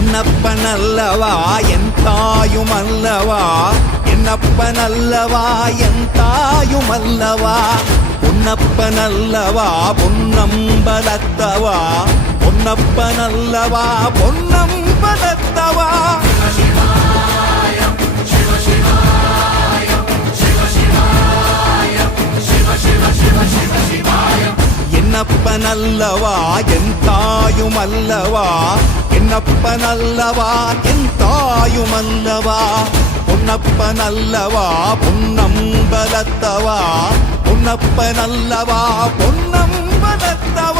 என்னப்பனல்லவா என் தாயுமல்லவா, என்னப்பனல்லவா என் தாயுமல்லவா, பொன்னப்பனல்லவா பொன்னம்பலத்தவா, பொன்னப்பனல்லவா பொன்னம்பலத்தவா. என்னப்பனல்லவா என் தாயுமல்லவா, என்னப்பனல்லவா என் தாயுமல்லவா, பொன்னப்பனல்லவா பொன்னம்பலத்தவா, பொன்னப்பனல்லவா பொன்னம்பலத்தவா.